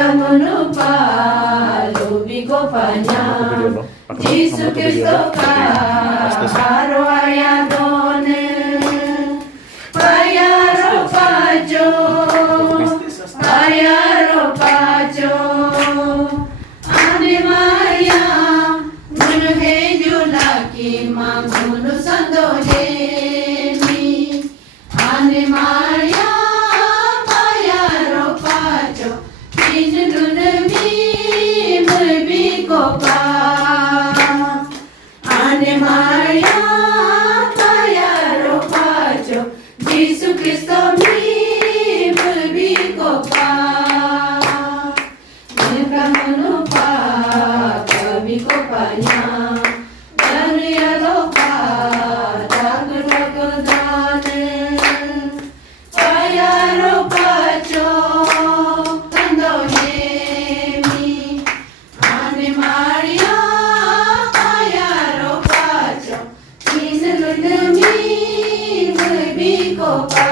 kamu lupa lubi ko pa niya. Yesus Kristo ka arwaya done payaro pajo ane maya munu heju laki mangunu sandoje mi ane maya payaro pajo kinun mi mulbi kopa ane maya payaro pajo Yesus Kristo mi mulbi kopa kamu lupa kami kopanya Daria lupa dagu dane Paya lupa jo tando nemi Ane Maria paya lupa jo Kinun nemi mulbi kopa